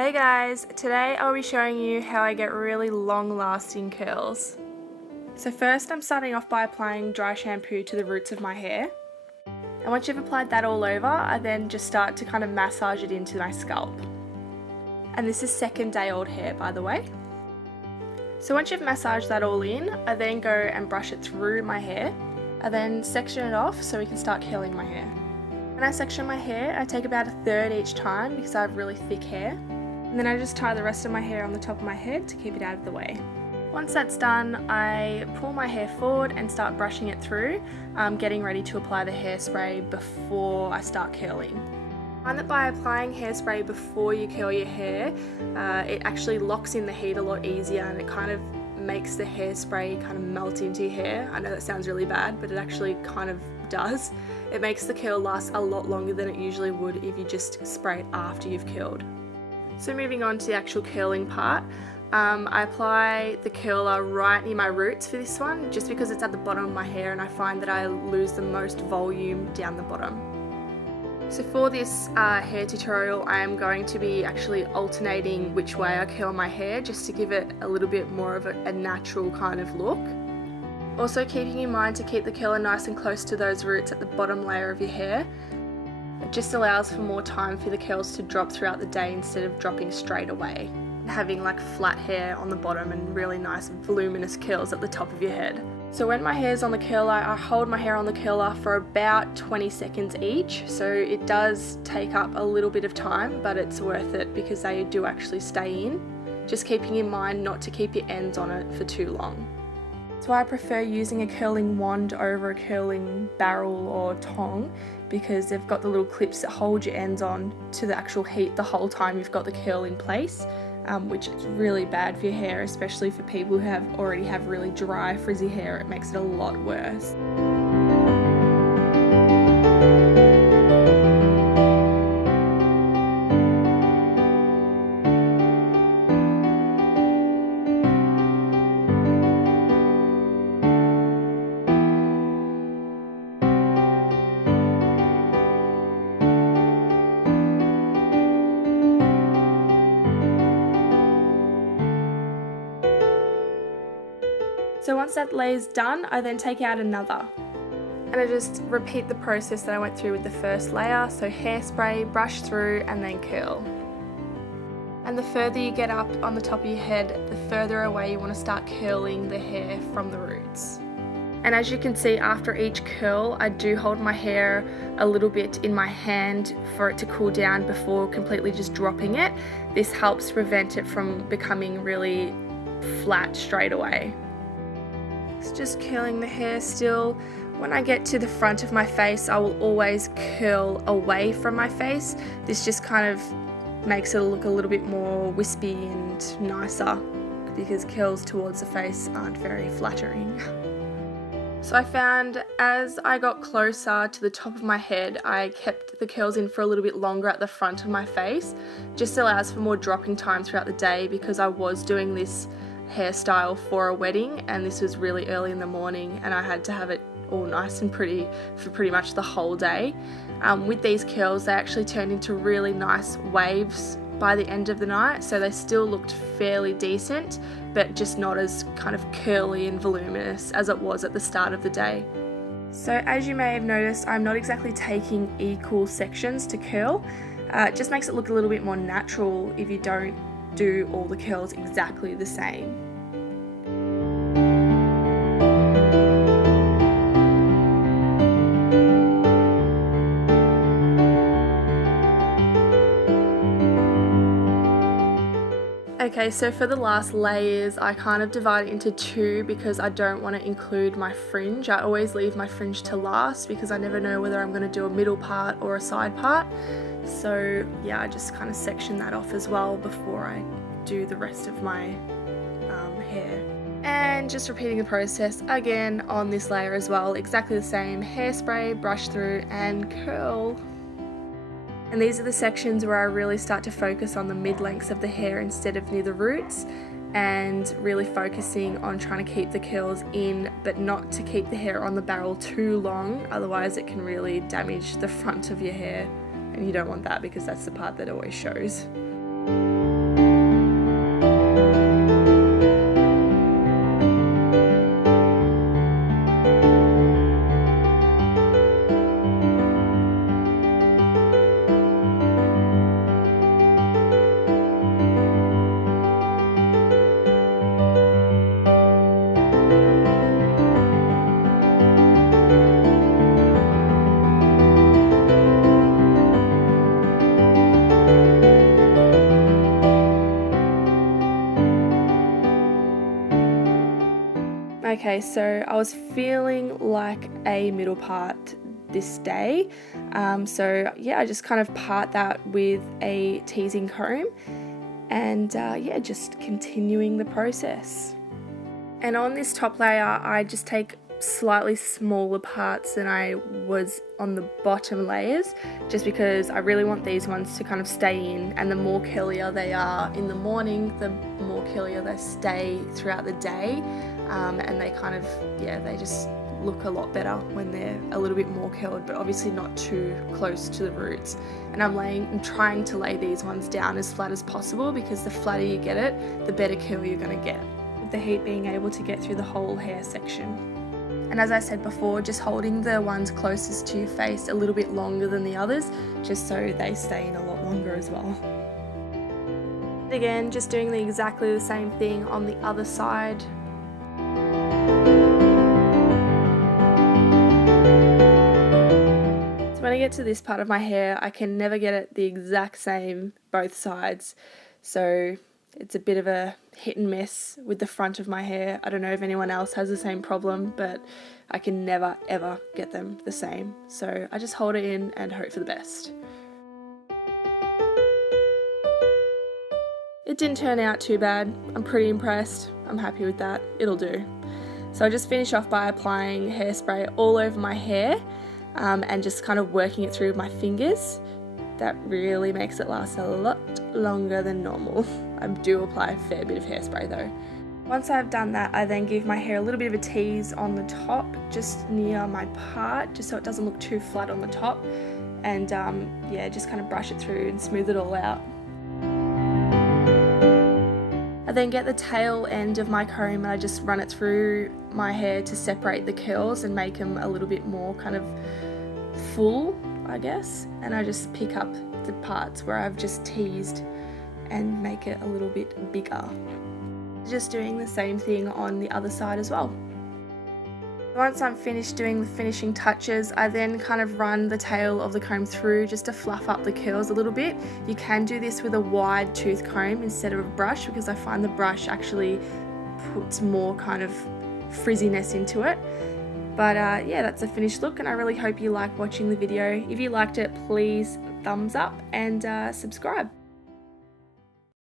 Hey guys, today I'll be showing you how I get really long-lasting curls. So first I'm starting off by applying dry shampoo to the roots of my hair. And once you've applied that all over, I then just start to kind of massage it into my scalp. And this is second day old hair, by the way. So once you've massaged that all in, I then go and brush it through my hair. I then section it off so we can start curling my hair. When I section my hair, I take about a third each time because I have really thick hair. And then I just tie the rest of my hair on the top of my head to keep it out of the way. Once that's done, I pull my hair forward and start brushing it through, getting ready to apply the hairspray before I start curling. I find that by applying hairspray before you curl your hair, it actually locks in the heat a lot easier and it kind of makes the hairspray kind of melt into your hair. I know that sounds really bad, but it actually kind of does. It makes the curl last a lot longer than it usually would if you just spray it after you've curled. So moving on to the actual curling part, I apply the curler right near my roots for this one, just because it's at the bottom of my hair and I find that I lose the most volume down the bottom. So for this hair tutorial, I am going to be actually alternating which way I curl my hair, just to give it a little bit more of a natural kind of look. Also keeping in mind to keep the curler nice and close to those roots at the bottom layer of your hair. It just allows for more time for the curls to drop throughout the day instead of dropping straight away. Having like flat hair on the bottom and really nice voluminous curls at the top of your head. So when my hair's on the curler, I hold my hair on the curler for about 20 seconds each. So it does take up a little bit of time, but it's worth it because they do actually stay in. Just keeping in mind not to keep your ends on it for too long. That's why I prefer using a curling wand over a curling barrel or tong, because they've got the little clips that hold your ends on to the actual heat the whole time you've got the curl in place, which is really bad for your hair, especially for people who already have really dry frizzy hair. It makes it a lot worse. So once that layer's done, I then take out another. And I just repeat the process that I went through with the first layer, so hairspray, brush through, and then curl. And the further you get up on the top of your head, the further away you want to start curling the hair from the roots. And as you can see, after each curl, I do hold my hair a little bit in my hand for it to cool down before completely just dropping it. This helps prevent it from becoming really flat straight away. It's just curling the hair still. When I get to the front of my face, I will always curl away from my face. This just kind of makes it look a little bit more wispy and nicer, because curls towards the face aren't very flattering. So I found as I got closer to the top of my head, I kept the curls in for a little bit longer at the front of my face. Just allows for more dropping time throughout the day, because I was doing this hairstyle for a wedding and this was really early in the morning and I had to have it all nice and pretty for pretty much the whole day. With these curls, they actually turned into really nice waves by the end of the night, so they still looked fairly decent, but just not as kind of curly and voluminous as it was at the start of the day. So as you may have noticed, I'm not exactly taking equal sections to curl. It just makes it look a little bit more natural if you don't do all the curls exactly the same. Okay, so for the last layers, I kind of divide it into two because I don't want to include my fringe. I always leave my fringe to last because I never know whether I'm going to do a middle part or a side part. So yeah, I just kind of section that off as well before I do the rest of my hair. And just repeating the process again on this layer as well, exactly the same, hairspray, brush through, and curl. And these are the sections where I really start to focus on the mid-lengths of the hair instead of near the roots, and really focusing on trying to keep the curls in, but not to keep the hair on the barrel too long, otherwise it can really damage the front of your hair, and you don't want that because that's the part that always shows. Okay, so I was feeling like a middle part this day, so yeah, I just kind of part that with a teasing comb, and yeah, just continuing the process. And on this top layer, I just take slightly smaller parts than I was on the bottom layers, just because I really want these ones to kind of stay in, and the more curlier they are in the morning, the more curlier they stay throughout the day, and they kind of, yeah, they just look a lot better when they're a little bit more curled, but obviously not too close to the roots. And I'm trying to lay these ones down as flat as possible, because the flatter you get it, the better curl you're going to get, with the heat being able to get through the whole hair section. And as I said before, just holding the ones closest to your face a little bit longer than the others, just so they stay in a lot longer as well. Again, just doing exactly the same thing on the other side. So when I get to this part of my hair, I can never get it the exact same both sides. So it's a bit of a hit and miss with the front of my hair. I don't know if anyone else has the same problem, but I can never ever get them the same. So I just hold it in and hope for the best. It didn't turn out too bad. I'm pretty impressed. I'm happy with that. It'll do. So I just finish off by applying hairspray all over my hair, and just kind of working it through with my fingers. That really makes it last a lot longer than normal. I do apply a fair bit of hairspray though. Once I've done that, I then give my hair a little bit of a tease on the top, just near my part, just so it doesn't look too flat on the top, and yeah, just kind of brush it through and smooth it all out. I then get the tail end of my comb and I just run it through my hair to separate the curls and make them a little bit more kind of full, I guess, and I just pick up the parts where I've just teased and make it a little bit bigger. Just doing the same thing on the other side as well. Once I'm finished doing the finishing touches, I then kind of run the tail of the comb through just to fluff up the curls a little bit. You can do this with a wide tooth comb instead of a brush, because I find the brush actually puts more kind of frizziness into it. But yeah, that's a finished look, and I really hope you like watching the video. If you liked it, please thumbs up and subscribe.